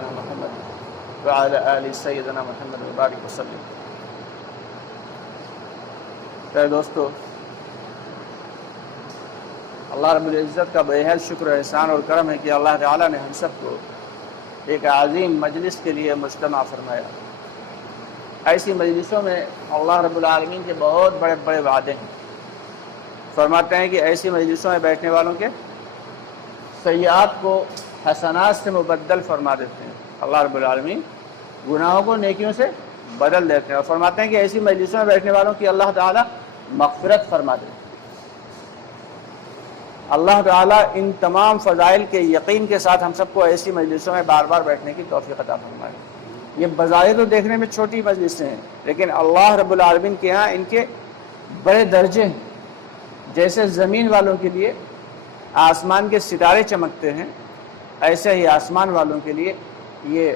محمد وعلى آل سیدنا محمد وبارک وسلم۔ پیارے دوستو، اللہ رب العزت کا بے حد شکر احسان اور کرم ہے کہ اللہ تعالیٰ نے ہم سب کو ایک عظیم مجلس کے لیے مجتمع فرمایا۔ ایسی مجلسوں میں اللہ رب العالمین کے بہت بڑے بڑے وعدے ہیں۔ فرماتے ہیں کہ ایسی مجلسوں میں بیٹھنے والوں کے سیئات کو حسنات سے مبدل فرما دیتے ہیں۔ اللہ رب العالمین گناہوں کو نیکیوں سے بدل دیتے ہیں، اور فرماتے ہیں کہ ایسی مجلسوں میں بیٹھنے والوں کی اللہ تعالیٰ مغفرت فرما دیتے ہیں۔ اللہ تعالیٰ ان تمام فضائل کے یقین کے ساتھ ہم سب کو ایسی مجلسوں میں بار بار بیٹھنے کی توفیق عطا فرمائے۔ یہ بظاہر تو دیکھنے میں چھوٹی مجلسیں ہیں، لیکن اللہ رب العالمین کے ہاں ان کے بڑے درجے ہیں۔ جیسے زمین والوں کے لیے آسمان کے ستارے چمکتے ہیں، ایسے ہی آسمان والوں کے لیے یہ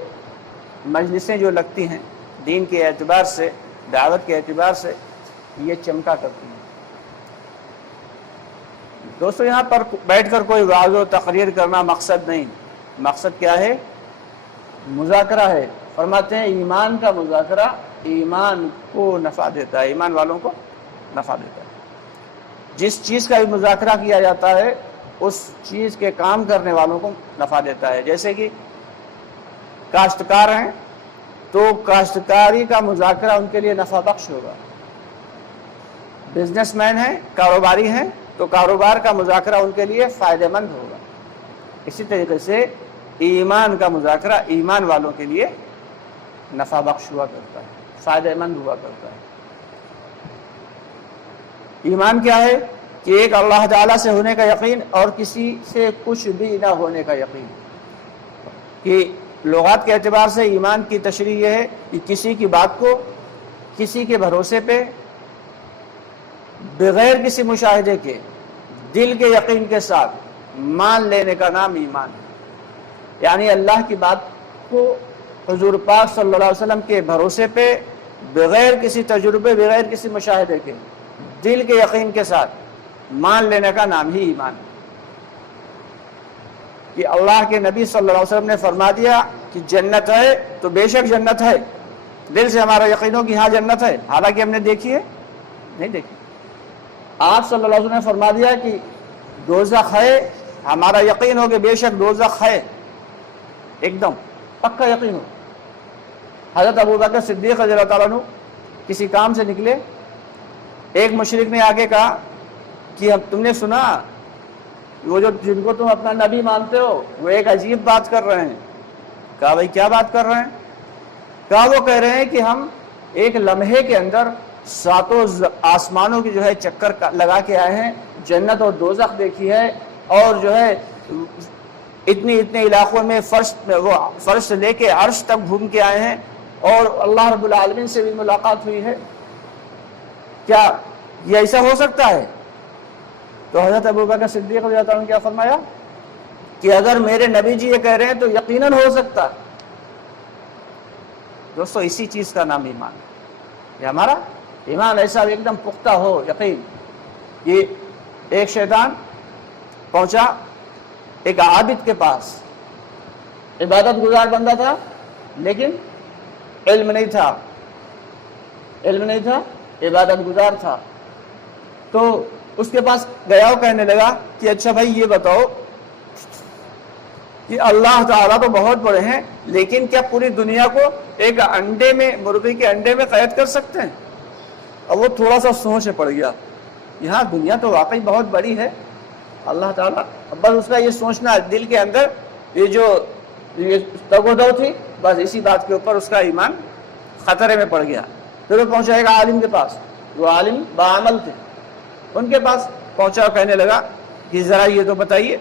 مجلسیں جو لگتی ہیں دین کے اعتبار سے، دعوت کے اعتبار سے، یہ چمکا کرتی ہیں۔ دوستو، یہاں پر بیٹھ کر کوئی وعظ و تقریر کرنا مقصد نہیں۔ مقصد کیا ہے؟ مذاکرہ ہے۔ فرماتے ہیں ایمان کا مذاکرہ ایمان کو نفع دیتا ہے، ایمان والوں کو نفع دیتا ہے۔ جس چیز کا بھی مذاکرہ کیا جاتا ہے اس چیز کے کام کرنے والوں کو نفع دیتا ہے۔ جیسے کہ کاشتکار ہیں تو کاشتکاری کا مذاکرہ ان کے لیے نفع بخش ہوگا۔ بزنس مین ہیں، کاروباری ہیں، تو کاروبار کا مذاکرہ ان کے لیے فائدہ مند ہوگا۔ اسی طریقے سے ایمان کا مذاکرہ ایمان والوں کے لیے نفع بخش ہوا کرتا ہے، فائدہ مند ہوا کرتا ہے۔ ایمان کیا ہے؟ کہ ایک اللہ تعالیٰ سے ہونے کا یقین اور کسی سے کچھ بھی نہ ہونے کا یقین۔ کہ لغات کے اعتبار سے ایمان کی تشریح یہ ہے کہ کسی کی بات کو کسی کے بھروسے پہ بغیر کسی مشاہدے کے دل کے یقین کے ساتھ مان لینے کا نام ایمان ہے۔ یعنی اللہ کی بات کو حضور پاک صلی اللہ علیہ وسلم کے بھروسے پہ بغیر کسی تجربے، بغیر کسی مشاہدے کے دل کے یقین کے ساتھ مان لینے کا نام ہی ایمان ہے۔ کہ اللہ کے نبی صلی اللہ علیہ وسلم نے فرما دیا کہ جنت ہے تو بے شک جنت ہے، دل سے ہمارا یقین ہو کہ ہاں جنت ہے، حالانکہ ہم نے دیکھی ہے نہیں دیکھی۔ آپ صلی اللہ علیہ وسلم نے فرما دیا کہ دوزخ ہے، ہمارا یقین ہو کہ بے شک دوزخ ہے، ایک دم پکا یقین ہو۔ حضرت ابوبکر صدیق رضی اللہ تعالیٰ عنہ کسی کام سے نکلے، ایک مشرک نے آگے کہا کہ اب تم نے سنا وہ جو جن کو تم اپنا نبی مانتے ہو وہ ایک عجیب بات کر رہے ہیں۔ کہا بھائی کیا بات کر رہے ہیں؟ کہا وہ کہہ رہے ہیں کہ ہم ایک لمحے کے اندر ساتوں آسمانوں کی جو ہے چکر لگا کے آئے ہیں، جنت اور دوزخ دیکھی ہے، اور جو ہے اتنے علاقوں میں فرش سے لے کے عرش تک گھوم کے آئے ہیں، اور اللہ رب العالمین سے بھی ملاقات ہوئی ہے۔ کیا یہ ایسا ہو سکتا ہے؟ تو حضرت ابوبکر صدیق رضی اللہ عنہ نے کیا فرمایا کہ اگر میرے نبی جی یہ کہہ رہے ہیں تو یقیناً ہو سکتا ہے۔ دوستو، اسی چیز کا نام ایمان ہے۔ یہ ہمارا ایمان ایسا ایک دم پختہ ہو یقین۔ کہ ایک شیطان پہنچا ایک عابد کے پاس، عبادت گزار بندہ تھا لیکن علم نہیں تھا، عبادت گزار تھا۔ تو اس کے پاس گیا، وہ کہنے لگا کہ اچھا بھائی یہ بتاؤ کہ اللہ تعالیٰ تو بہت بڑے ہیں، لیکن کیا پوری دنیا کو ایک انڈے میں، مرغی کے انڈے میں قید کر سکتے ہیں؟ اب وہ تھوڑا سا سوچ میں پڑ گیا، یہاں دنیا تو واقعی بہت بڑی ہے، اللہ تعالیٰ، بس اس کا یہ سوچنا دل کے اندر یہ تگ و دو تھی، بس اسی بات کے اوپر اس کا ایمان خطرے میں پڑ گیا۔ پھر وہ پہنچا ایک عالم کے پاس، وہ عالم باعمل تھے، ان کے پاس پہنچا اور کہنے لگا کہ ذرا یہ تو بتائیے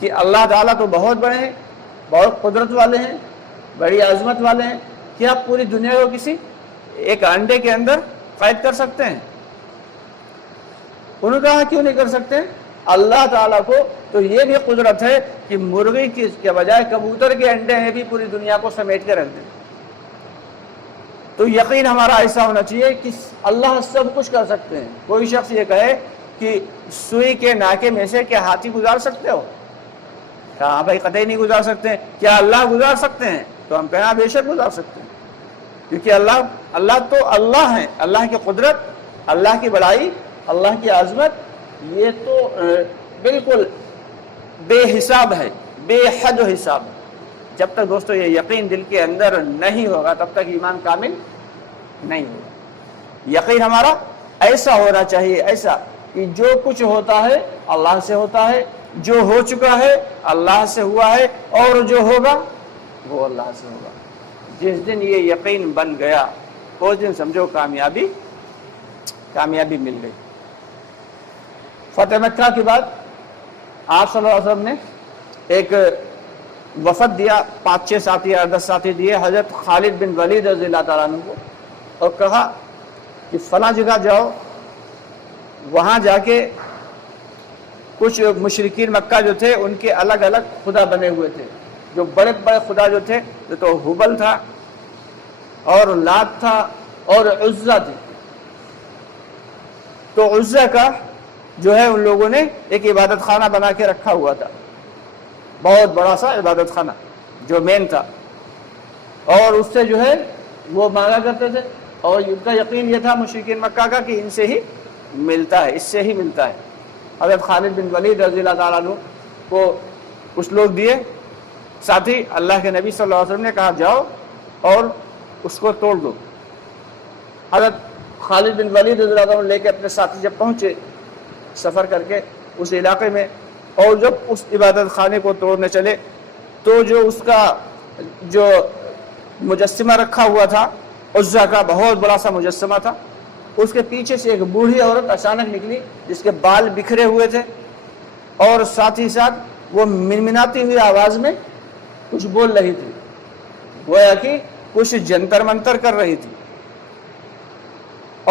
کہ اللہ تعالیٰ تو بہت بڑے ہیں، بہت قدرت والے ہیں، بڑی عظمت والے ہیں، کیا آپ پوری دنیا کو کسی ایک انڈے کے اندر قید کر سکتے ہیں؟ انہوں نے کہا کیوں نہیں کر سکتے؟ اللہ تعالیٰ کو تو یہ بھی قدرت ہے کہ مرغی کے بجائے کبوتر کے انڈے میں بھی پوری دنیا کو سمیٹ کے رکھ دیں۔ تو یقین ہمارا ایسا ہونا چاہیے کہ اللہ سب کچھ کر سکتے ہیں۔ کوئی شخص یہ کہے کہ سوئی کے ناکے میں سے کیا ہاتھی گزار سکتے ہو؟ کہا ہاں بھائی قطعی نہیں گزار سکتے ہیں. کیا اللہ گزار سکتے ہیں؟ تو ہم کہیں ہاں بے شک گزار سکتے ہیں، کیونکہ اللہ تو اللہ ہے. اللہ کی قدرت، اللہ کی بڑائی، اللہ کی عظمت یہ تو بالکل بے حساب ہے، بے حد حساب ہے. جب تک دوستو یہ یقین دل کے اندر نہیں ہوگا تب تک ایمان کامل نہیں ہوگا. یقین ہمارا ایسا ہونا چاہیے، ایسا کہ جو کچھ ہوتا ہے اللہ سے ہوتا ہے، جو ہو چکا ہے اللہ سے ہوا ہے، اور جو ہوگا وہ اللہ سے ہوگا. جس دن یہ یقین بن گیا اس دن سمجھو کامیابی مل گئی. فتح مکہ کے بعد آپ صلی اللہ علیہ وسلم نے ایک وفد دیا، 5-6 ساتھی یا 10 ساتھی دیے حضرت خالد بن ولید رضی اللہ تعالیٰ عنہ کو، اور کہا کہ فلاں جگہ جاؤ، وہاں جا کے کچھ مشرکین مکہ جو تھے ان کے الگ الگ خدا بنے ہوئے تھے. جو بڑے بڑے خدا جو تھے تو حبل تھا اور لات تھا اور عزا تھی. تو عزا کا جو ہے ان لوگوں نے ایک عبادت خانہ بنا کے رکھا ہوا تھا، بہت بڑا سا عبادت خانہ جو مین تھا، اور اس سے جو ہے وہ مانگا کرتے تھے. اور ان کا یقین یہ تھا مشرکین مکہ کا کہ ان سے ہی ملتا ہے، اس سے ہی ملتا ہے. حضرت خالد بن ولید رضی اللہ تعالیٰ عنہ کو کچھ لوگ دیے ساتھی، اللہ کے نبی صلی اللہ علیہ وسلم نے کہا جاؤ اور اس کو توڑ دو. حضرت خالد بن ولید رضی اللہ عنہ لے کے اپنے ساتھی جب پہنچے سفر کر کے اس علاقے میں، اور جب اس عبادت خانے کو توڑنے چلے تو جو اس کا جو مجسمہ رکھا ہوا تھا عزا کا، بہت بڑا سا مجسمہ تھا، اس کے پیچھے سے ایک بوڑھی عورت اچانک نکلی جس کے بال بکھرے ہوئے تھے، اور ساتھ ہی ساتھ وہ منمناتی ہوئی آواز میں کچھ بول رہی تھی، گویا کہ کچھ جنتر منتر کر رہی تھی.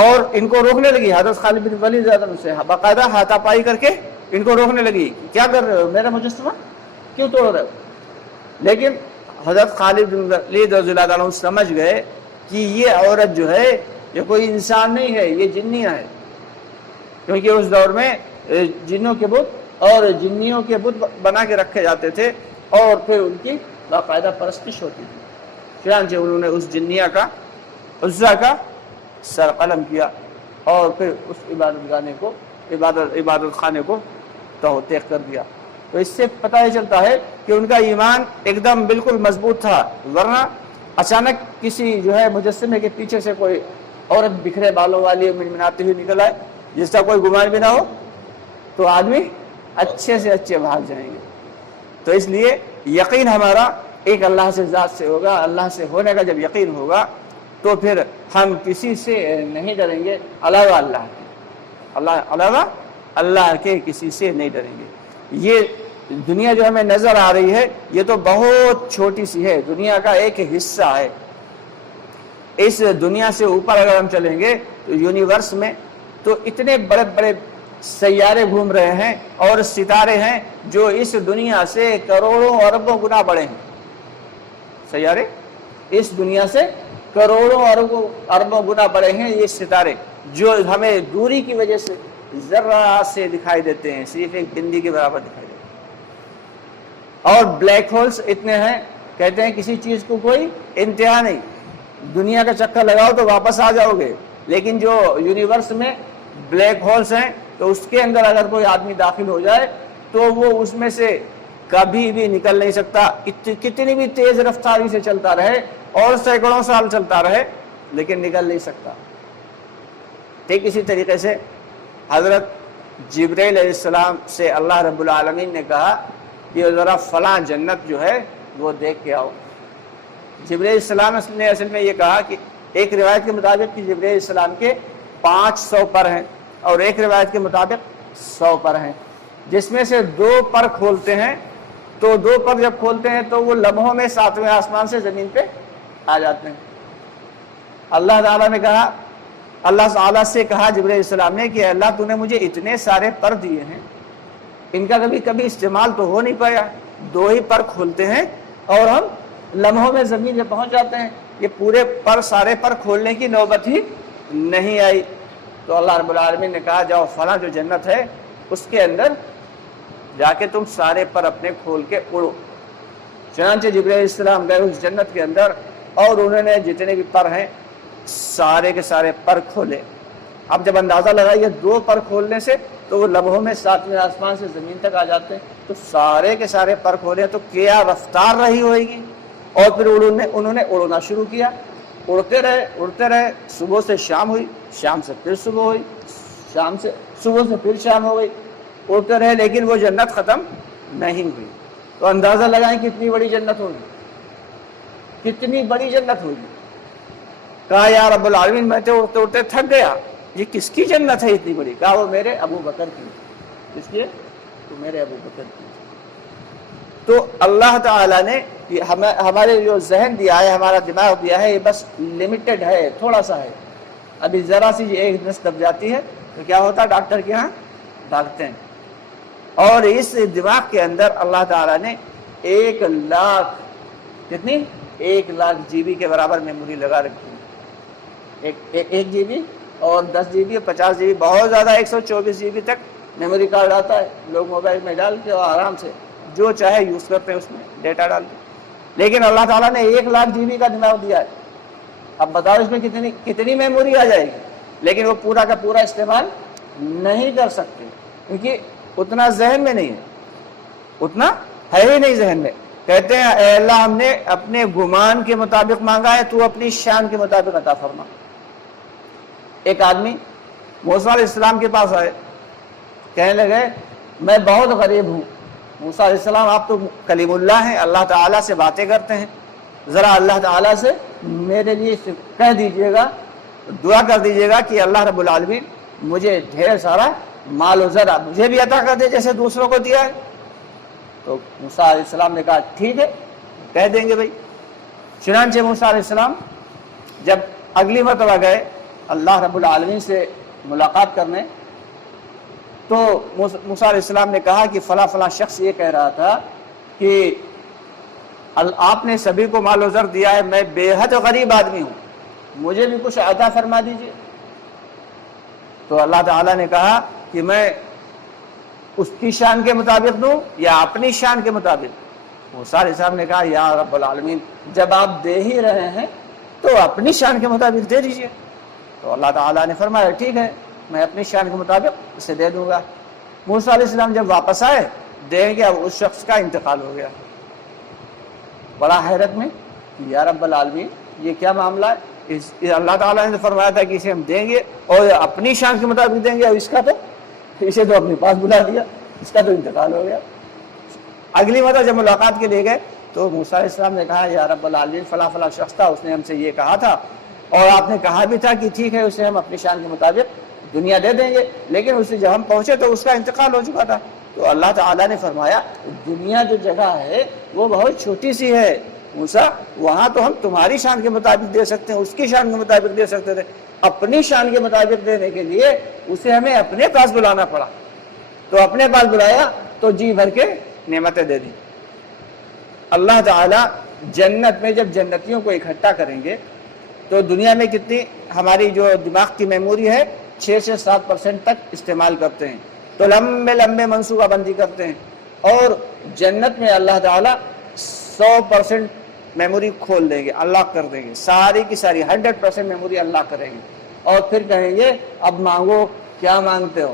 اور ان کو روکنے لگی حضرت خالد بن ولید سے باقاعدہ ہاتھا پائی کر کے ان کو روکنے لگی. کیا کر رہے ہو؟ میرا مجسمہ کیوں توڑ رہے ہو؟ لیکن حضرت خالد بن ولید رضی اللہ عنہ سمجھ گئے کہ یہ عورت جو ہے یہ کوئی انسان نہیں ہے، یہ جنیاں ہے. کیونکہ اس دور میں جنوں کے بت اور جنیوں کے بت بنا کے رکھے جاتے تھے اور پھر ان کی باقاعدہ پرستش ہوتی تھی. چنانچہ انہوں نے اس جنیہ کا، عزا کا سر قلم کیا اور پھر اس عبادت گانے کو، عبادت خانے کو تہتیق کر دیا. تو اس سے پتہ یہ چلتا ہے کہ ان کا ایمان ایک دم بالکل مضبوط تھا. ورنہ اچانک کسی جو ہے مجسمے کے پیچھے سے کوئی عورت بکھرے بالوں والی منمناتی ہوئی نکل آئے جس کا کوئی گمان بھی نہ ہو تو آدمی اچھے سے اچھے بھاگ جائیں گے. تو اس لیے یقین ہمارا ایک اللہ سے ذات سے ہوگا. اللہ سے ہونے کا جب یقین ہوگا تو پھر ہم کسی سے نہیں ڈریں گے علاوہ اللہ کے، علاوہ اللہ کے کسی سے نہیں ڈریں گے. یہ دنیا جو ہمیں نظر آ رہی ہے یہ تو بہت چھوٹی سی ہے، دنیا کا ایک حصہ ہے. اس دنیا سے اوپر اگر ہم چلیں گے تو یونیورس میں تو اتنے بڑے بڑے سیارے گھوم رہے ہیں اور ستارے ہیں جو اس دنیا سے کروڑوں اربوں گنا بڑے ہیں. سیارے اس دنیا سے کروڑوں اربوں گنا بڑے ہیں یہ ستارے، جو ہمیں دوری کی وجہ سے ذرہ سے دکھائی دیتے ہیں، صرف ایک بندی کے برابر دکھائی دیتے ہیں. اور بلیک ہولز اتنے ہیں، کہتے ہیں کسی چیز کو کوئی انتہا نہیں. دنیا کا چکر لگاؤ تو واپس آ جاؤ گے، لیکن جو یونیورس میں بلیک ہولز ہیں تو اس کے اندر اگر کوئی آدمی داخل ہو جائے تو وہ اس میں سے کبھی بھی نکل نہیں سکتا. کتنی بھی تیز رفتاری سے چلتا رہے اور سینکڑوں سال چلتا رہے لیکن نکل نہیں سکتا. ٹھیک اسی طریقے سے حضرت جبرائیل علیہ السلام سے اللہ رب العالمین نے کہا کہ ذرا فلاں جنت جو ہے وہ دیکھ کے آؤ. جبرائیل علیہ السلام نے اصل میں یہ کہا کہ ایک روایت کے مطابق کہ جبرائیل علیہ السلام کے 500 پر ہیں اور ایک روایت کے مطابق 100 پر ہیں، جس میں سے 2 پر کھولتے ہیں. تو 2 پر جب کھولتے ہیں تو وہ لمحوں میں 7ویں آسمان سے زمین پہ آ جاتے ہیں. اللہ تعالیٰ نے کہا، اللہ تعالیٰ سے کہا جبرائیل علیہ السلام نے کہ اللہ تو نے مجھے اتنے سارے پر دیے ہیں، ان کا کبھی استعمال تو ہو نہیں پایا. 2 ہی پر کھولتے ہیں اور ہم لمحوں میں زمین پہ پہنچ جاتے ہیں. یہ پورے پر سارے پر کھولنے کی نوبت ہی نہیں آئی. تو اللہ رب العالمین نے کہا جاؤ فلاں جو جنت ہے اس کے اندر جا کے تم سارے پر اپنے کھول کے اڑو۔ چنانچہ جبرائیل علیہ السلام گئے اس جنت کے اندر اور انہوں نے جتنے بھی پر ہیں سارے کے سارے پر کھولے۔ اب جب اندازہ لگائیے 2 پر کھولنے سے تو وہ لمحوں میں 7ویں آسمان سے زمین تک آ جاتے ہیں، تو سارے کے سارے پر کھولے تو کیا رفتار رہی ہوئے گی۔ اور پھر انہوں نے اڑنا شروع کیا، اڑتے رہے، صبح سے شام ہوئی، شام سے پھر صبح ہوئی، صبح سے پھر شام ہو گئی، اڑتے رہے، لیکن وہ جنت ختم نہیں ہوئی۔ تو اندازہ لگائیں کتنی بڑی جنت ہوگی، کتنی بڑی جنت ہوگی۔ کہا یا رب العالمین میں تو اڑتے اڑتے تھک گیا، یہ کس کی جنت ہے اتنی بڑی؟ کہا وہ میرے ابو بکر کی۔ کس کی؟ تو میرے ابو بکر کی۔ تو اللہ تعالیٰ نے ہمارے جو ذہن دیا ہے، ہمارا دماغ دیا ہے، یہ بس لمیٹڈ ہے، تھوڑا سا ہے۔ ابھی ذرا سی ایک نس دب جاتی ہے تو کیا ہوتا ہے؟ ڈاکٹر کے ہاں بھاگتے ہیں۔ اور اس دماغ کے اندر اللہ تعالیٰ نے 1,00,000 کتنی 1,00,000 GB کے برابر میموری لگا رکھی ہے۔ 1 GB اور 10 GB 50 GB، بہت زیادہ 124 GB تک میموری کارڈ آتا ہے، لوگ موبائل میں ڈال کے اور آرام سے جو چاہے یوز کرتے ہیں، اس میں ڈیٹا ڈالتے ہیں۔ لیکن اللہ تعالیٰ نے 1,00,000 GB کا دماغ دیا ہے۔ اب بتاؤ اس میں کتنی میموری آ جائے گی، لیکن وہ پورا کا پورا استعمال نہیں کر سکتے، کیونکہ اتنا ذہن میں نہیں ہے، اتنا ہے ہی نہیں ذہن میں۔ کہتے ہیں اے اللہ ہم نے اپنے گمان کے مطابق مانگا ہے، تو اپنی شان کے مطابق عطا فرما۔ ایک آدمی موسیٰ علیہ السلام کے پاس آئے، کہنے لگے میں بہت غریب ہوں۔ موسیٰ علیہ السلام آپ تو کلیم اللہ ہیں، اللہ تعالیٰ سے باتیں کرتے ہیں، ذرا اللہ تعالیٰ سے میرے لیے کہہ دیجئے گا، دعا کر دیجئے گا کہ اللہ رب العالمین مجھے ڈھیر سارا مال و زر مجھے بھی عطا کر دے جیسے دوسروں کو دیا ہے۔ تو موسیٰ علیہ السلام نے کہا ٹھیک ہے، کہہ دیں گے بھائی۔ چنانچہ موسیٰ علیہ السلام جب اگلی مرتبہ گئے اللہ رب العالمین سے ملاقات کرنے، تو موسیٰ علیہ السلام نے کہا کہ فلاں فلاں شخص یہ کہہ رہا تھا کہ آپ نے سبھی کو مال و زر دیا ہے، میں بے حد غریب آدمی ہوں، مجھے بھی کچھ عطا فرما دیجیے۔ تو اللہ تعالیٰ نے کہا کہ میں اس کی شان کے مطابق دوں یا اپنی شان کے مطابق؟ موسیٰ علیہ السلام نے کہا یا رب العالمین جب آپ دے ہی رہے ہیں تو اپنی شان کے مطابق دے دیجیے۔ تو اللہ تعالیٰ نے فرمایا ٹھیک ہے، میں اپنی شان کے مطابق اسے دے دوں گا۔ موسیٰ علیہ السلام جب واپس آئے دیں گے، اب اس شخص کا انتقال ہو گیا۔ بڑا حیرت میں یا رب العالمین یہ کیا معاملہ ہے؟ اللہ تعالیٰ نے فرمایا تھا کہ اسے ہم دیں گے اور اپنی شان کے مطابق دیں گے، اور اس کا تو اسے تو اپنے پاس بلا دیا، اس کا تو انتقال ہو گیا۔ اگلی مرتبہ جب ملاقات کے لیے گئے تو موسیٰ علیہ السلام نے کہا یا رب العالمین فلاں فلاں شخص تھا، اس نے ہم سے یہ کہا تھا، اور آپ نے کہا بھی تھا کہ ٹھیک ہے اسے ہم اپنی شان کے مطابق دنیا دے دیں گے، لیکن اسے جب ہم پہنچے تو اس کا انتقال ہو چکا تھا۔ تو اللہ تعالیٰ نے فرمایا دنیا جو جگہ ہے وہ بہت چھوٹی سی ہے موسیٰ، وہاں تو ہم تمہاری شان کے مطابق دے سکتے ہیں، اس کی شان کے مطابق دے سکتے تھے، اپنی شان کے مطابق دینے کے لیے اسے ہمیں اپنے پاس بلانا پڑا۔ تو اپنے پاس بلایا تو جی بھر کے نعمتیں دے دی۔ اللہ تعالیٰ جنت میں جب جنتیوں کو اکٹھا کریں گے تو دنیا میں کتنی ہماری جو دماغ کی میموری ہے 6 سے 7% تک استعمال کرتے ہیں، تو لمبے لمبے منصوبہ بندی کرتے ہیں، اور جنت میں اللہ تعالیٰ 100% میموری کھول دیں گے، اللہ کر دیں گے، ساری کی ساری 100% میموری اللہ کریں گے، اور پھر کہیں گے اب مانگو کیا مانگتے ہو۔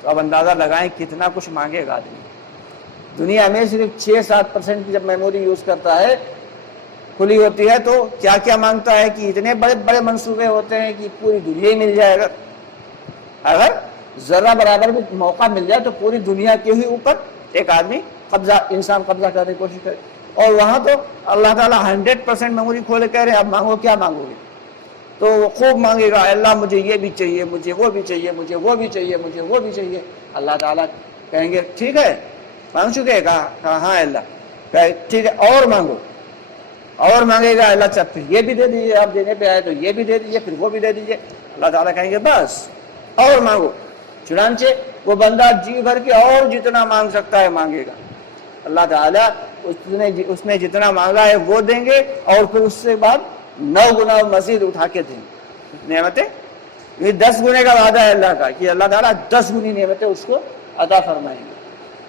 تو اب اندازہ لگائیں کتنا کچھ مانگے گا آدمی۔ دنیا میں صرف 6-7% کی جب میموری یوز کرتا ہے، کھلی ہوتی ہے، تو کیا کیا مانگتا ہے کہ اتنے بڑے بڑے منصوبے ہوتے ہیں کہ پوری دنیا ہی مل جائے گا، اگر ذرہ برابر بھی موقع مل جائے تو پوری دنیا کے ہی اوپر ایک آدمی انسان قبضہ کرنے کی کوشش کرے، اور وہاں تو اللہ تعالیٰ 100% میموری کھولے کہہ رہے ہیں اب مانگو کیا مانگو گے، تو وہ خوب مانگے گا اللہ مجھے یہ بھی چاہیے، مجھے وہ بھی چاہیے، مجھے وہ بھی چاہیے، مجھے وہ بھی چاہیے۔ اللہ تعالیٰ کہیں گے ٹھیک ہے مانگ چکے، کہا ہاں اللہ، ٹھیک ہے اور مانگو، اور مانگے گا اللہ پھر یہ بھی دے دیجیے، آپ دینے پہ آئے تو یہ بھی دے دیجیے، پھر وہ بھی دے دیجیے۔ اللہ تعالیٰ کہیں گے بس اور مانگو۔ چنانچہ وہ بندہ جی بھر کے اور جتنا مانگ سکتا ہے مانگے گا، اللہ تعالیٰ اس نے جتنا مانگا ہے وہ دیں گے، اور پھر اس سے بعد 9 گنا مزید اٹھا کے دیں گے نعمتیں۔ یہ 10 گنے کا وعدہ ہے اللہ کا کہ اللہ تعالیٰ 10 گنی نعمتیں اس کو عطا فرمائیں گے۔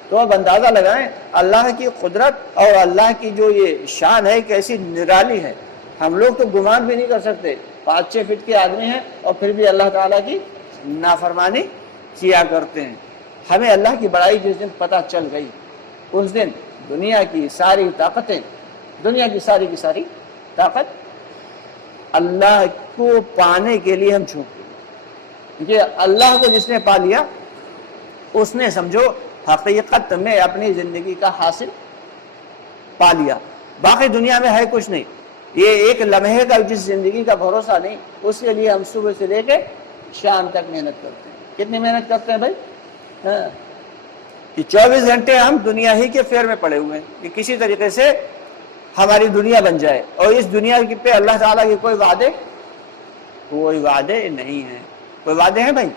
تو اب اندازہ لگائیں اللہ کی قدرت اور اللہ کی جو یہ شان ہے کیسی نرالی ہے. ہم لوگ تو گمان بھی نہیں کر سکتے, 5-6 فٹ کے آدمی ہیں اور پھر بھی اللہ تعالیٰ کی نافرمانی کیا کرتے ہیں. ہمیں اللہ کی بڑائی جس دن پتہ چل گئی, اس دن دنیا کی ساری طاقتیں, دنیا کی ساری طاقت اللہ کو پانے کے لیے ہم جھونک دیں. کیونکہ اللہ کو جس نے پا لیا اس نے سمجھو حقیقت میں اپنی زندگی کا حاصل پا لیا. باقی دنیا میں ہے کچھ نہیں. یہ ایک لمحے کا جس زندگی کا بھروسہ نہیں, اس کے لیے ہم صبح سے لے کے شام تک محنت کرتے ہیں. کتنی محنت کرتے ہیں بھائی؟ کہ 24 گھنٹے ہم دنیا ہی کے فیر میں پڑے ہوئے ہیں کہ کسی طریقے سے ہماری دنیا بن جائے. اور اس دنیا پہ اللہ تعالیٰ کے کوئی وعدے نہیں ہیں. کوئی وعدے ہیں بھائی؟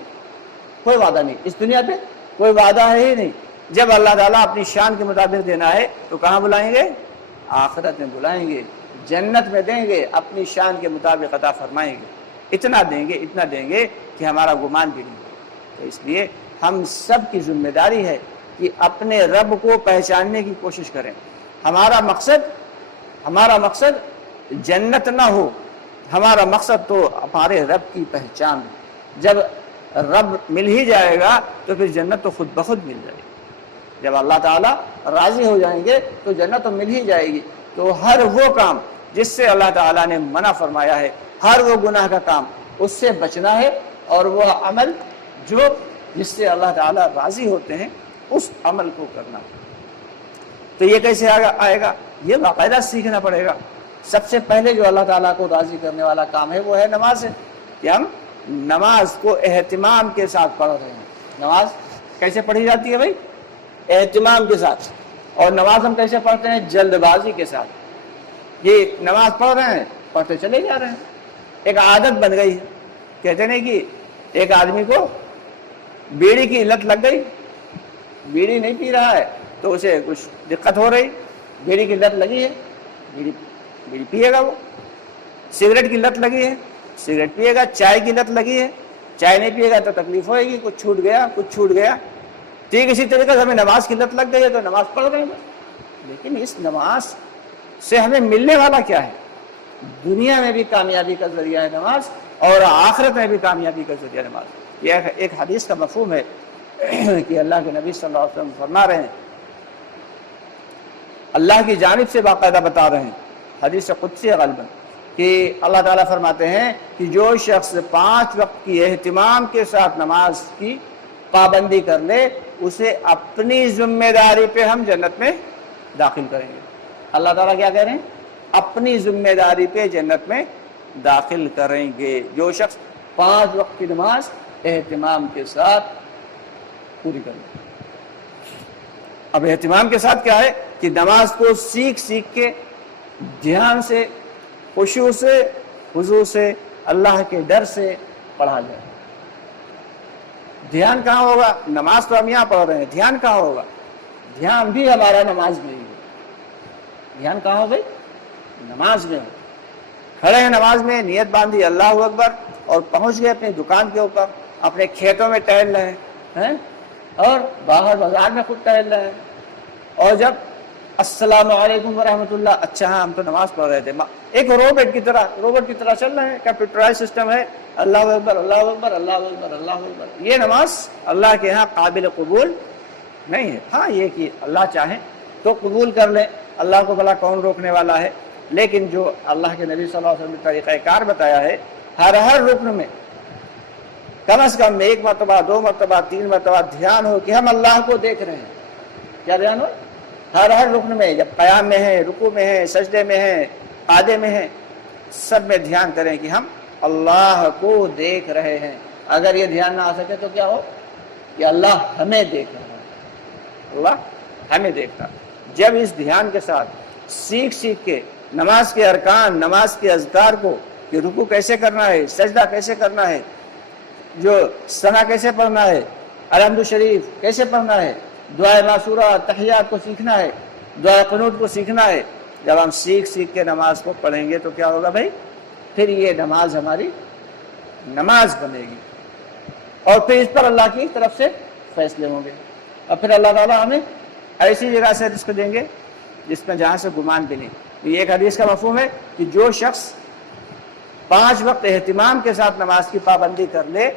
کوئی وعدہ نہیں. اس دنیا پہ کوئی وعدہ ہے ہی نہیں. جب اللہ تعالیٰ اپنی شان کے مطابق دینا ہے تو کہاں بلائیں گے؟ آخرت میں بلائیں گے, جنت میں دیں گے, اپنی شان کے مطابق عطا فرمائیں گے. اتنا دیں گے کہ ہمارا گمان بھی نہیں. تو اس لیے ہم سب کی ذمہ داری ہے کہ اپنے رب کو پہچاننے کی کوشش کریں. ہمارا مقصد جنت نہ ہو, ہمارا مقصد تو ہمارے رب کی پہچان. جب رب مل ہی جائے گا تو پھر جنت تو خود بخود مل جائے گی. جب اللہ تعالیٰ راضی ہو جائیں گے تو جنت تو مل ہی جائے گی. تو ہر وہ کام جس سے اللہ تعالیٰ نے منع فرمایا ہے, ہر وہ گناہ کا کام اس سے بچنا ہے, اور وہ عمل جس سے اللہ تعالیٰ راضی ہوتے ہیں اس عمل کو کرنا. تو یہ کیسے آئے گا؟ یہ باقاعدہ سیکھنا پڑے گا. سب سے پہلے جو اللہ تعالیٰ کو راضی کرنے والا کام ہے وہ ہے نماز ہے, کہ ہم نماز کو اہتمام کے ساتھ پڑھ رہے ہیں. نماز کیسے پڑھی جاتی ہے بھائی؟ اہتمام کے ساتھ. اور نماز ہم کیسے پڑھتے ہیں؟ جلد بازی کے ساتھ. یہ نماز پڑھ رہے ہیں, پڑھتے چلے جا رہے ہیں, ایک عادت بن گئی ہے. کہتے نہیں کہ ایک آدمی کو بیڑی کی لت لگ گئی, بیڑی نہیں پی رہا ہے تو اسے کچھ دقت ہو رہی, بیڑی کی لت لگی ہے, بیڑی پیے گا. وہ سگریٹ کی لت لگی ہے, سگریٹ پیے گا. چائے کی لت لگی ہے, چائے نہیں پیے گا تو تکلیف ہوئے گی, کچھ چھوٹ گیا. ٹھیک اسی طریقے سے ہمیں نماز کی لت لگ گئی ہے تو نماز پڑھ رہے ہیں. لیکن اس نماز سے ہمیں ملنے والا کیا ہے؟ دنیا میں بھی کامیابی کا ذریعہ ہے نماز, اور آخرت میں بھی کامیابی کا ذریعہ نماز. یہ ایک حدیث کا مفہوم ہے کہ اللہ کے نبی صلی اللہ علیہ وسلم فرما رہے ہیں, اللہ کی جانب سے باقاعدہ بتا رہے ہیں, حدیث قدسی غالباً, کہ اللہ تعالیٰ فرماتے ہیں کہ جو شخص 5 وقت کی اہتمام کے ساتھ نماز کی پابندی کر لے, اسے اپنی ذمہ داری پہ ہم جنت میں داخل کریں گے. اللہ تعالیٰ کیا کہہ رہے ہیں؟ اپنی ذمہ داری پہ جنت میں داخل کریں گے جو شخص 5 وقت کی نماز اہتمام کے ساتھ پوری کریں. اب اہتمام کے ساتھ کیا ہے کہ نماز کو سیکھ کے دھیان سے, خشوع سے, خضوع سے, اللہ کے ڈر سے پڑھا جائے. دھیان کہاں ہوگا؟ نماز تو ہم یہاں پڑھ رہے ہیں, دھیان کہاں ہوگا؟ دھیان بھی ہمارا نماز میں ہی ہے. دھیان کہاں ہو گئی؟ نماز میں ہو. کھڑے ہیں نماز میں, نیت باندھی اللہ اکبر, اور پہنچ گئے اپنی دکان کے اوپر, اپنے کھیتوں میں ٹہل رہے ہیں, اور باہر بازار میں خود ٹہل رہے ہیں. اور جب السلام علیکم ورحمۃ اللہ, اچھا ہاں ہم تو نماز پڑھ رہے تھے. ایک روبوٹ کی طرح چل رہے ہیں, کمپیوٹرائز سسٹم ہے, اللہ اکبر اللہ اکبر اللہ اکبر اللہ اکبر. یہ نماز اللہ کے ہاں قابل قبول نہیں ہے. ہاں یہ کہ اللہ چاہیں تو قبول کر لیں, اللہ کو بھلا کون روکنے والا ہے. لیکن جو اللہ کے نبی صلی اللہ علیہ وسلم نے طریقہ کار بتایا ہے, ہر رکن میں کم از کم 1 مرتبہ 2 مرتبہ 3 مرتبہ دھیان ہو کہ ہم اللہ کو دیکھ رہے ہیں. کیا دھیان ہو؟ ہر رکن میں, جب قیام میں ہیں, رکوع میں ہیں, سجدے میں ہیں, قعدے میں ہیں, سب میں دھیان کریں کہ ہم اللہ کو دیکھ رہے ہیں. اگر یہ دھیان نہ آ سکے تو کیا ہو کہ اللہ ہمیں دیکھ رہا ہے, اللہ ہمیں دیکھ رہا ہے. جب اس دھیان کے ساتھ سیکھ کے نماز کے ارکان, نماز کے اذکار کو, کہ رکوع کیسے کرنا ہے, سجدہ کیسے کرنا ہے, جو ثنا کیسے پڑھنا ہے, الحمد شریف کیسے پڑھنا ہے, دعائے معصورہ تحیات کو سیکھنا ہے, دعائے قنوت کو سیکھنا ہے. جب ہم سیکھ کے نماز کو پڑھیں گے تو کیا ہوگا بھائی؟ پھر یہ نماز ہماری نماز بنے گی, اور پھر اس پر اللہ کی طرف سے فیصلے ہوں گے, اور پھر اللہ تعالیٰ ہمیں ایسی جگہ سے رزق دیں گے جس میں جہاں سے گمان بھی نہیں. یہ ایک حدیث کا مفہوم ہے کہ جو شخص 5 وقت اہتمام کے ساتھ نماز کی پابندی کر لے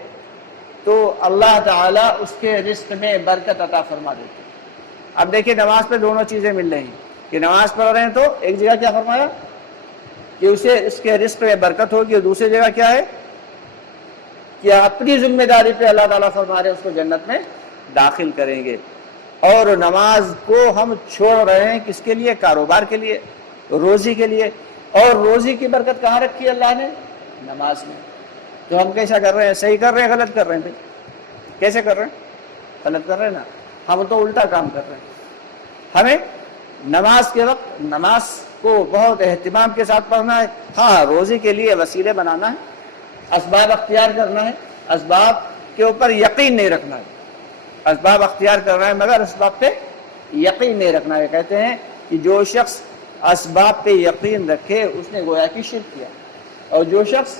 تو اللہ تعالیٰ اس کے رزق میں برکت عطا فرما دیتے. اب دیکھیں نماز پہ دونوں چیزیں مل رہی ہیں کہ نماز پڑھ رہے ہیں تو ایک جگہ کیا فرمایا کہ اسے اس کے رزق میں برکت ہوگی، اور دوسری جگہ کیا ہے کہ اپنی ذمہ داری پہ اللہ تعالیٰ فرما رہے ہیں اس کو جنت میں داخل کریں گے. اور نماز کو ہم چھوڑ رہے ہیں کس کے لیے؟ کاروبار کے لیے، روزی کے لیے. اور روزی کی برکت کہاں رکھی ہے اللہ نے؟ نماز میں. تو ہم کیسا کر رہے ہیں؟ صحیح کر رہے ہیں غلط کر رہے ہیں؟ بھائی کیسے کر رہے ہیں؟ غلط کر رہے ہیں نا. ہم تو الٹا کام کر رہے ہیں. ہمیں نماز کے وقت نماز کو بہت اہتمام کے ساتھ پڑھنا ہے. ہاں روزی کے لیے وسیلے بنانا ہے، اسباب اختیار کرنا ہے، اسباب کے اوپر یقین نہیں رکھنا ہے. اسباب اختیار کرنا ہے مگر اسباب پہ یقین نہیں رکھنا ہے. کہتے ہیں کہ جو شخص اسباب پہ یقین رکھے اس نے گویا کہ شرک کیا، اور جو شخص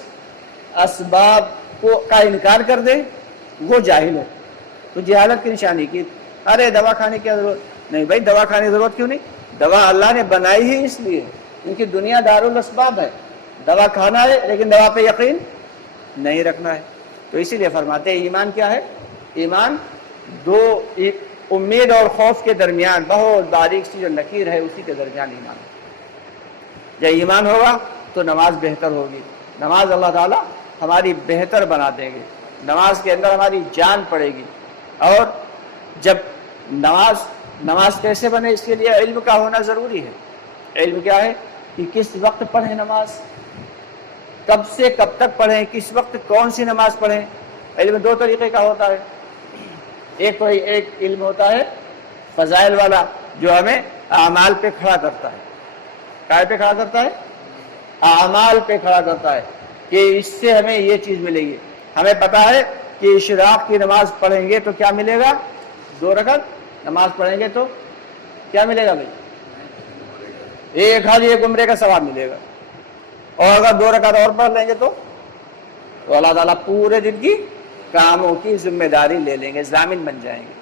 اسباب کا انکار کر دے وہ جاہل ہے. تو جہالت کی نشانی کی ارے دوا کھانے کی ضرورت نہیں. بھائی دوا کھانے کی ضرورت کیوں نہیں؟ دوا اللہ نے بنائی ہی اس لیے کیونکہ دنیا دارالاسباب ہے. دوا کھانا ہے لیکن دوا پہ یقین نہیں رکھنا ہے. تو اسی لیے فرماتے ہیں ایمان کیا ہے؟ ایمان دو امید اور خوف کے درمیان بہت باریک سی جو لکیر ہے اسی کے درمیان ایمان ہے. جب ایمان ہوگا تو نماز بہتر ہوگی. نماز اللہ تعالیٰ ہماری بہتر بنا دیں گے. نماز کے اندر ہماری جان پڑے گی. اور جب نماز کیسے بنے اس کے لیے علم کا ہونا ضروری ہے. علم کیا ہے کہ کس وقت پڑھیں نماز، کب سے کب تک پڑھیں، کس وقت کون سی نماز پڑھیں. علم 2 طریقے کا ہوتا ہے. ایک علم ہوتا ہے فضائل والا جو ہمیں اعمال پہ کھڑا کرتا ہے. کائے پہ کھڑا کرتا ہے؟ اعمال پہ کھڑا کرتا ہے کہ اس سے ہمیں یہ چیز ملے گی. ہمیں پتا ہے کہ اشراق کی نماز پڑھیں گے تو کیا ملے گا؟ 2 رکعت نماز پڑھیں گے تو کیا ملے گا بھائی؟ ایک حج ایک عمرے کا ثواب ملے گا. اور اگر 2 رکعت اور پڑھ لیں گے تو اللہ تعالیٰ پورے دن کی کاموں کی ذمہ داری لے لیں گے، ضامن بن جائیں گے.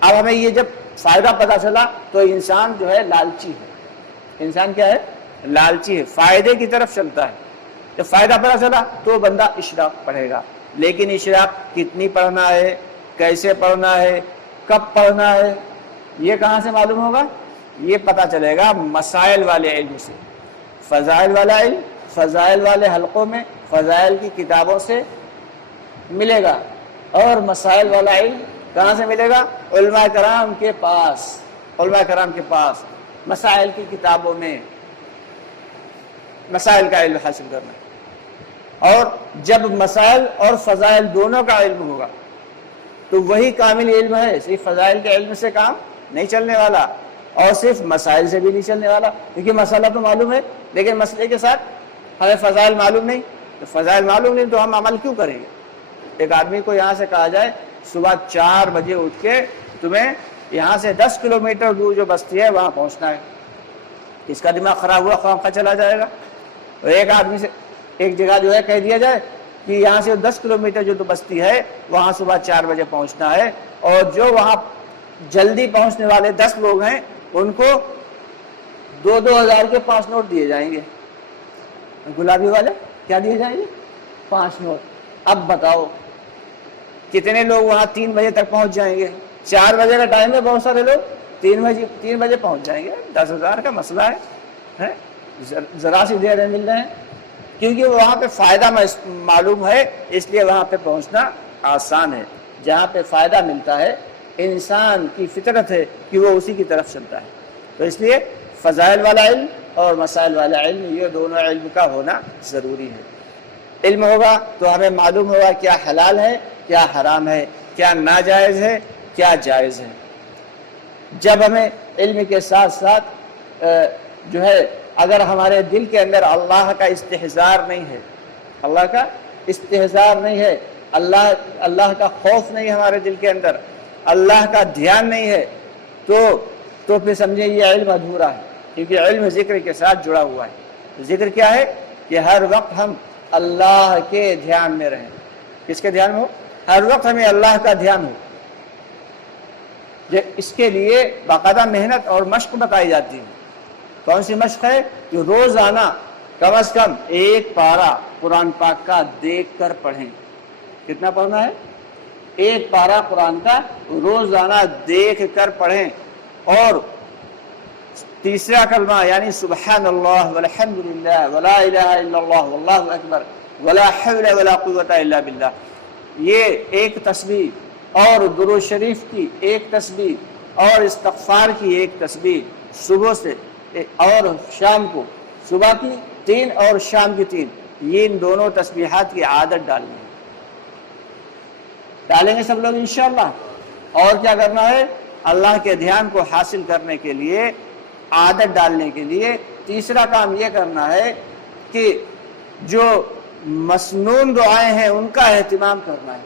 اب ہمیں یہ جب فائدہ پتا چلا تو انسان جو ہے لالچی ہے. انسان کیا ہے؟ لالچی ہے، فائدے کی طرف چلتا ہے. جب فائدہ پتا چلا تو بندہ اشراق پڑھے گا. لیکن اشراق کتنی پڑھنا ہے، کیسے پڑھنا ہے، کب پڑھنا ہے، یہ کہاں سے معلوم ہوگا؟ یہ پتا چلے گا مسائل والے علم سے. فضائل والا علم فضائل والے حلقوں میں فضائل کی کتابوں سے ملے گا. اور مسائل والا علم کہاں سے ملے گا؟ علماء کرام کے پاس. علماء کرام کے پاس مسائل کی کتابوں میں مسائل کا علم حاصل کرنا. اور جب مسائل اور فضائل دونوں کا علم ہوگا تو وہی کامل علم ہے. صرف فضائل کے علم سے کام نہیں چلنے والا اور صرف مسائل سے بھی نہیں چلنے والا. کیونکہ مسئلہ تو معلوم ہے لیکن مسئلے کے ساتھ ہمیں فضائل معلوم نہیں. تو فضائل معلوم نہیں تو ہم عمل کیوں کریں گے؟ ایک آدمی کو یہاں سے کہا جائے صبح 4 بجے اٹھ کے تمہیں یہاں سے 10 کلومیٹر دور جو بستی ہے وہاں پہنچنا ہے. اس کا دماغ خراب ہوا خواہ چلا جائے گا. اور ایک آدمی سے ایک جگہ جو ہے کہہ دیا جائے کہ یہاں سے 10 کلومیٹر جو تو بستی ہے وہاں صبح 4 بجے پہنچنا ہے، اور جو وہاں جلدی پہنچنے والے 10 لوگ ہیں ان کو 2-2 ہزار کے 5 نوٹ دیے جائیں گے. گلابی والے کیا دیے جائیں گے؟ 5 نوٹ. اب بتاؤ کتنے لوگ وہاں 3 بجے تک پہنچ جائیں گے؟ 4 بجے کا ٹائم ہے، بہت سارے لوگ 3 بجے پہنچ جائیں گے. 10,000 کا مسئلہ ہے، ذرا سی دیر مل رہے ہیں کیونکہ وہاں پہ فائدہ معلوم ہے اس لیے وہاں پہ پہنچنا آسان ہے. جہاں پہ فائدہ ملتا ہے انسان کی فطرت ہے کہ وہ اسی کی طرف چلتا ہے. تو اس لیے فضائل والا علم اور مسائل والا علم یہ دونوں علم کا ہونا ضروری ہے. علم ہوگا تو ہمیں معلوم ہوگا کیا حلال ہے کیا حرام ہے، کیا ناجائز ہے کیا جائز ہے. جب ہمیں علم کے ساتھ ساتھ جو ہے اگر ہمارے دل کے اندر اللہ کا استحضار نہیں ہے، اللہ کا استحضار نہیں ہے، اللہ کا خوف نہیں ہمارے دل کے اندر، اللہ کا دھیان نہیں ہے تو پھر سمجھیں یہ علم ادھورا ہے. کیونکہ علم ذکر کے ساتھ جڑا ہوا ہے. ذکر کیا ہے کہ ہر وقت ہم اللہ کے دھیان میں رہیں. کس کے دھیان میں ہو؟ ہر وقت ہمیں اللہ کا دھیان ہو. اس کے لیے باقاعدہ محنت اور مشق بتائی جاتی ہے۔ کون سی مشق ہے؟ کہ روزانہ کم از کم ایک پارہ قرآن پاک کا دیکھ کر پڑھیں۔ کتنا پڑھنا ہے؟ ایک پارہ قرآن کا روزانہ دیکھ کر پڑھیں۔ اور تیسرا کلمہ یعنی سبحان اللہ والحمد للہ ولا الہ الا اللہ واللہ اکبر ولا حول ولا قوت الا باللہ، یہ ایک تسبیح، اور درود شریف کی ایک تسبیح، اور استغفار کی ایک تسبیح صبح سے اور شام کو، صبح کی 3 اور شام کی 3، یہ ان دونوں تسبیحات کی عادت ڈالیں گے سب لوگ انشاءاللہ۔ اور کیا کرنا ہے؟ اللہ کے دھیان کو حاصل کرنے کے لیے، عادت ڈالنے کے لیے تیسرا کام یہ کرنا ہے کہ جو مسنون دعائیں ہیں ان کا اہتمام کرنا ہے۔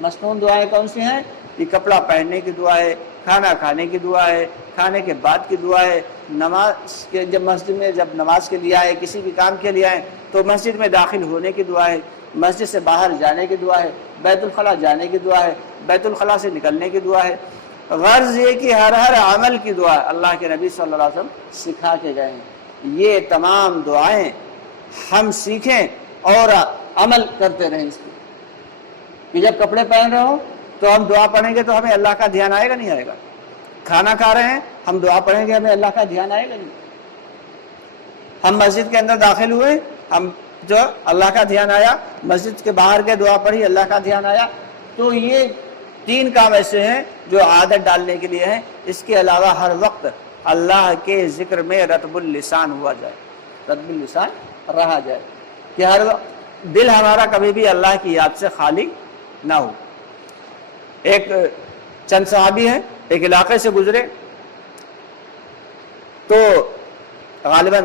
مسنون دعائیں کون سی ہیں؟ یہ کپڑا پہننے کی دعا ہے، کھانا کھانے کی دعا ہے، کھانے کے بعد کی دعا ہے، نماز کے جب مسجد میں جب نماز کے لیے آئے، کسی بھی کام کے لیے آئے تو مسجد میں داخل ہونے کی دعا ہے، مسجد سے باہر جانے کی دعا ہے، بیت الخلاء جانے کی دعا ہے، بیت الخلاء سے نکلنے کی دعا ہے۔ غرض یہ کہ ہر عمل کی دعا اللہ کے نبی صلی اللہ علیہ وسلم سکھا کے گئے ہیں۔ یہ تمام دعائیں ہم سیکھیں اور عمل کرتے رہیں اس پہ، کہ جب کپڑے پہن رہے ہوں تو ہم دعا پڑھیں گے تو ہمیں اللہ کا دھیان آئے گا نہیں آئے گا؟ کھانا کھا رہے ہیں ہم دعا پڑھیں گے، ہمیں اللہ کا دھیان آئے گا نہیں؟ ہم مسجد کے اندر داخل ہوئے، ہم جو اللہ کا دھیان آیا، مسجد کے باہر کے دعا پڑھی اللہ کا دھیان آیا۔ تو یہ 3 کام ایسے ہیں جو عادت ڈالنے کے لیے ہیں۔ اس کے علاوہ ہر وقت اللہ کے ذکر میں رطب اللسان ہوا جائے، رطب اللسان رہا جائے، کہ ہر وقت دل ہمارا کبھی بھی اللہ کی یاد سے خالی نہ ہو۔ ایک چند صحابی ہیں، ایک علاقے سے گزرے تو غالباً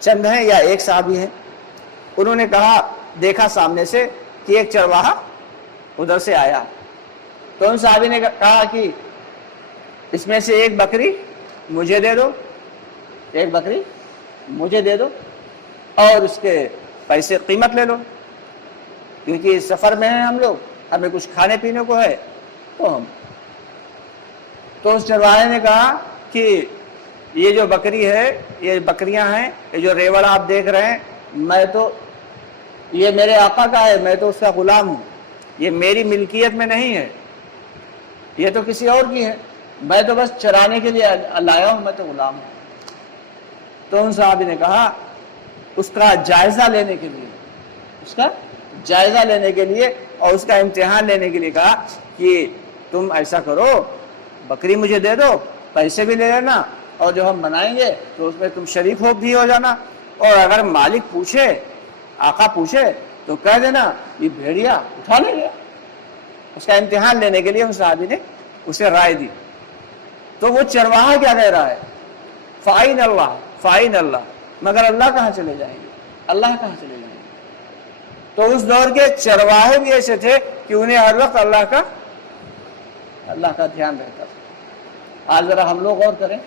چند ہیں یا ایک صحابی ہیں، انہوں نے کہا، دیکھا سامنے سے کہ ایک چرواہا ادھر سے آیا، تو ان صحابی نے کہا کہ اس میں سے ایک بکری مجھے دے دو، ایک بکری مجھے دے دو اور اس کے پیسے قیمت لے لو، کیونکہ سفر میں ہیں ہم لوگ، ہمیں کچھ کھانے پینے کو ہے تو اس چرواہے نے کہا کہ یہ جو بکری ہے، یہ بکریاں ہیں، یہ جو ریوڑ آپ دیکھ رہے ہیں، میں تو یہ میرے آقا کا ہے، میں تو اس کا غلام ہوں، یہ میری ملکیت میں نہیں ہے، یہ تو کسی اور کی ہے، میں تو بس چرانے کے لیے لایا ہوں، میں تو غلام ہوں۔ تو ان صحابی نے کہا اس کا جائزہ لینے کے لیے، اس کا جائزہ لینے کے لیے اور اس کا امتحان لینے کے لیے کہا کہ تم ایسا کرو، بکری مجھے دے دو، پیسے بھی لے لینا، اور جو ہم بنائیں گے تو اس میں تم شریک بھی ہو جانا، اور اگر مالک پوچھے، آقا پوچھے تو کہہ دینا یہ بھیڑیا اٹھا لے گیا۔ اس کا امتحان لینے کے لیے ان صحابی نے اسے رائے دی۔ تو وہ چرواہا کیا کہہ رہا ہے؟ فائن اللہ، فائن اللہ، مگر اللہ کہاں چلے جائیں گے؟ اللہ کہاں چلے جائیں گے؟ تو اس دور کے چرواہے بھی ایسے تھے کہ انہیں ہر وقت اللہ کا دھیان رہتا تھا۔ آج ذرا ہم لوگ غور کریں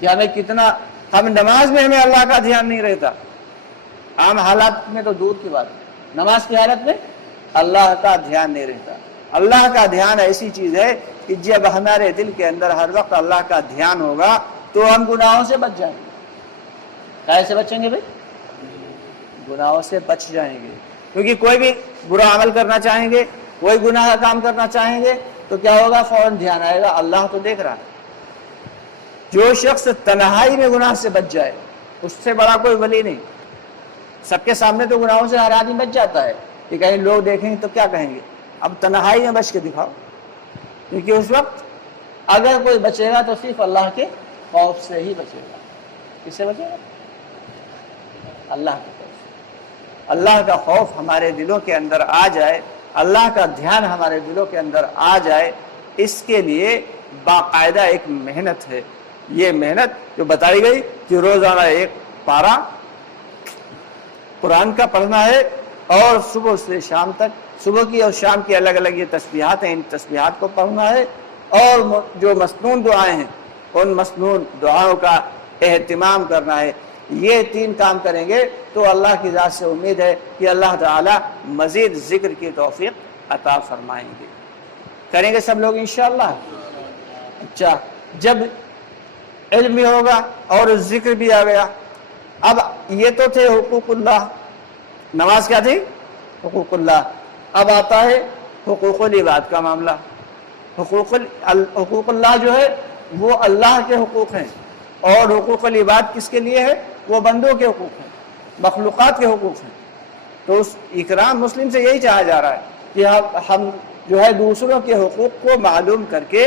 کہ ہمیں کتنا، ہم نماز میں ہمیں اللہ کا دھیان نہیں رہتا، عام حالات میں تو دور کی بات ہے، نماز کی حالت میں اللہ کا دھیان نہیں رہتا۔ اللہ کا دھیان ایسی چیز ہے کہ جب ہمارے دل کے اندر ہر وقت اللہ کا دھیان ہوگا تو ہم گناہوں سے بچ جائیں گے۔ کیسے بچیں گے بھائی؟ گناہوں سے بچ جائیں گے، کیونکہ کوئی بھی برا عمل کرنا چاہیں گے، کوئی گناہ کا کام کرنا چاہیں گے تو کیا ہوگا؟ فوراً دھیان آئے گا اللہ تو دیکھ رہا ہے۔ جو شخص تنہائی میں گناہ سے بچ جائے اس سے بڑا کوئی ولی نہیں۔ سب کے سامنے تو گناہوں سے ہر آدمی بچ جاتا ہے کہ کہیں لوگ دیکھیں گے تو کیا کہیں گے، اب تنہائی میں بچ کے دکھاؤ، کیونکہ اس وقت اگر کوئی بچے گا تو صرف اللہ کے خوف سے ہی بچے گا۔ کس سے بچے گا؟ اللہ کے خوف سے۔ اللہ کا خوف ہمارے دلوں کے اندر آ جائے، اللہ کا دھیان ہمارے دلوں کے اندر آ جائے، اس کے لیے باقاعدہ ایک محنت ہے۔ یہ محنت جو بتائی گئی کہ روزانہ ایک پارہ قرآن کا پڑھنا ہے، اور صبح سے شام تک، صبح کی اور شام کی الگ الگ یہ تسبیحات ہیں، ان تسبیحات کو پڑھنا ہے، اور جو مسنون دعائیں ہیں ان مسنون دعاؤں کا اہتمام کرنا ہے۔ یہ 3 کام کریں گے تو اللہ کی ذات سے امید ہے کہ اللہ تعالی مزید ذکر کی توفیق عطا فرمائیں گے۔ کریں گے سب لوگ انشاءاللہ۔ اچھا جب علم بھی ہوگا اور ذکر بھی آ گیا. اب یہ تو تھے حقوق اللہ، نماز کیا تھی؟ حقوق اللہ. اب آتا ہے حقوق العباد کا معاملہ. حقوق اللہ جو ہے وہ اللہ کے حقوق ہیں، اور حقوق العباد کس کے لیے ہے؟ وہ بندوں کے حقوق ہیں، مخلوقات کے حقوق ہیں. تو اس اکرام مسلم سے یہی چاہا جا رہا ہے کہ ہم جو ہے دوسروں کے حقوق کو معلوم کر کے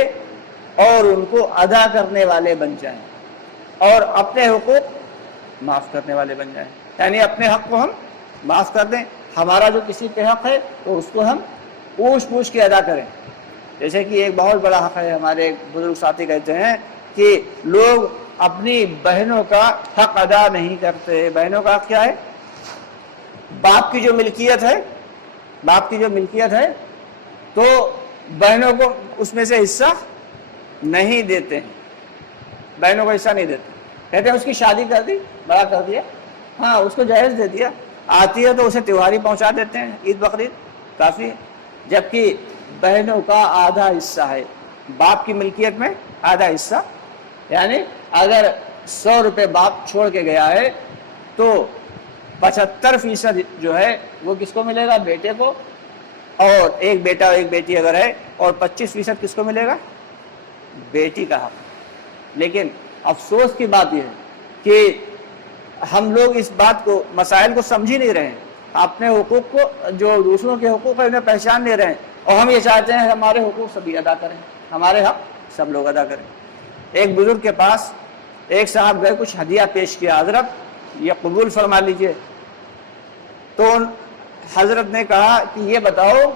اور ان کو ادا کرنے والے بن جائیں، اور اپنے حقوق معاف کرنے والے بن جائیں. یعنی اپنے حق کو ہم معاف کر دیں، ہمارا جو کسی پہ حق ہے تو اس کو ہم پوچھ کے ادا کریں. جیسے کہ ایک بہت بڑا حق ہے، ہمارے ایک بزرگ ساتھی کہتے ہیں کہ لوگ اپنی بہنوں کا حق ادا نہیں کرتے. بہنوں کا حق کیا ہے؟ باپ کی جو ملکیت ہے، باپ کی جو ملکیت ہے تو بہنوں کو اس میں سے حصہ نہیں دیتے ہیں. بہنوں کو حصہ نہیں دیتے. کہتے ہیں اس کی شادی کر دی، بڑا کر دیا، ہاں اس کو جہیز دے دیا، آتی ہے تو اسے تہواری پہنچا دیتے ہیں، عید بقرعید کافی ہے. جبکہ بہنوں کا آدھا حصہ ہے، باپ کی ملکیت میں آدھا حصہ. یعنی اگر 100 روپے باپ چھوڑ کے گیا ہے تو 75% جو ہے وہ کس کو ملے گا؟ بیٹے کو. اور ایک بیٹا اور ایک بیٹی اگر ہے، اور 25% کس کو ملے گا؟ بیٹی کا حق. لیکن افسوس کی بات یہ ہے کہ ہم لوگ اس بات کو، مسائل کو سمجھ ہی نہیں رہے ہیں، اپنے حقوق کو، جو دوسروں کے حقوق ہیں انہیں پہچان نہیں رہے ہیں، اور ہم یہ چاہتے ہیں ہمارے حقوق سبھی ادا کریں، ہمارے حق سب لوگ ادا کریں. ایک بزرگ کے پاس ایک صاحب گئے، کچھ ہدیہ پیش کیا، حضرت یہ قبول فرما لیجئے. تو حضرت نے کہا کہ یہ بتاؤ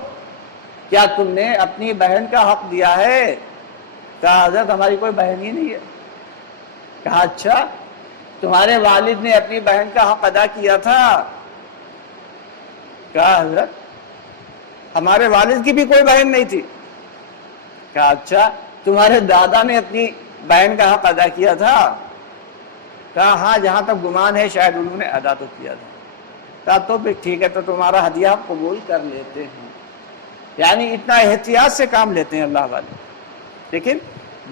کیا تم نے اپنی بہن کا حق دیا ہے؟ کہا حضرت ہماری کوئی بہن ہی نہیں ہے. کہا اچھا تمہارے والد نے اپنی بہن کا حق ادا کیا تھا؟ کہا حضرت ہمارے والد کی بھی کوئی بہن نہیں تھی. کہا اچھا تمہارے دادا نے اپنی بہن کا حق ادا کیا تھا؟ کہا ہاں جہاں تک گمان ہے شاید انہوں نے ادا تو کیا تھا. کہا تو پھر ٹھیک ہے، تو تمہارا ہدیہ قبول کر لیتے ہیں. یعنی اتنا احتیاط سے کام لیتے ہیں اللہ والے. لیکن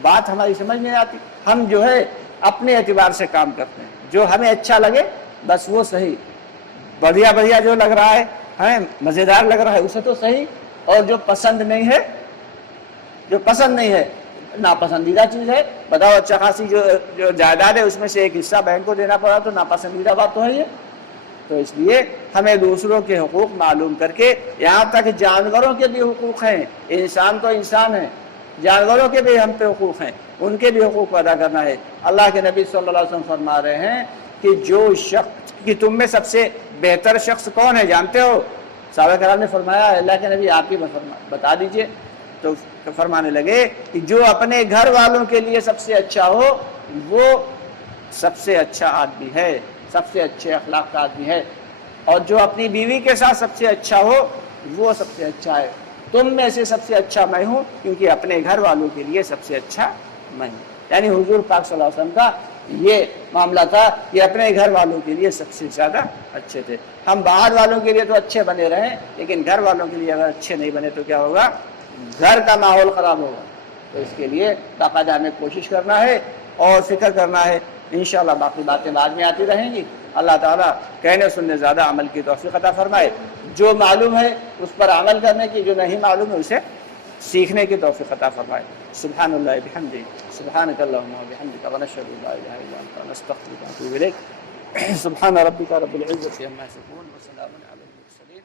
بات ہماری سمجھ میں آتی، ہم جو ہے اپنے اعتبار سے کام کرتے ہیں، جو ہمیں اچھا لگے بس وہ صحیح، بڑھیا بڑھیا جو لگ رہا ہے مزیدار لگ رہا ہے اسے تو صحیح، اور جو پسند نہیں ہے، جو پسند نہیں ہے، ناپسندیدہ چیز ہے، بتاؤ اچھا خاصی جو جائیداد ہے اس میں سے ایک حصہ بہن کو دینا پڑا تو ناپسندیدہ بات تو ہے یہ. تو اس لیے ہمیں دوسروں کے حقوق معلوم کر کے، یہاں تک جانوروں کے بھی حقوق ہیں، انسان تو انسان ہے، جانوروں کے بھی ہم پہ حقوق ہیں، ان کے بھی حقوق ادا کرنا ہے. اللہ کے نبی صلی اللہ علیہ وسلم فرما رہے ہیں کہ جو شخص کہ تم میں سب سے بہتر شخص کون ہے جانتے ہو؟ صحابہ کرام نے فرمایا اللہ کے نبی آپ ہی بتا دیجئے. تو فرمانے لگے کہ جو اپنے گھر والوں کے لیے سب سے اچھا ہو وہ سب سے اچھا آدمی ہے، سب سے اچھے اخلاق کا آدمی ہے، اور جو اپنی بیوی کے ساتھ سب سے اچھا ہو وہ سب سے اچھا ہے. تم میں سے سب سے اچھا میں ہوں کیونکہ اپنے گھر والوں کے لیے سب سے اچھا میں ہوں. یعنی حضور پاک صلی اللہ علیہ وسلم کا یہ معاملہ تھا کہ اپنے گھر والوں کے لیے سب سے زیادہ اچھے تھے. ہم باہر والوں کے لیے تو اچھے بنے رہیں، لیکن گھر والوں کے لیے اگر اچھے نہیں بنے تو کیا ہوگا؟ گھر کا ماحول خراب ہوگا. تو اس کے لیے باقاعدہ ہمیں کوشش کرنا ہے اور فکر کرنا ہے. انشاءاللہ باقی باتیں بعد میں آتی رہیں گی. اللہ تعالیٰ کہنے سننے زیادہ عمل کی توفیق عطا فرمائے. جو معلوم ہے اس پر عمل کرنے کی، جو نہیں معلوم ہے اسے سیکھنے کی توفیق عطا فرمائے. سبحان اللہ بحمدہ، سبحانک اللہم وبحمدک، ونشہد ان لا الہ الا انت، نستغفرک ونتوب الیک. سبحان ربک رب العزة عما یصفون، وسلام علی المرسلین.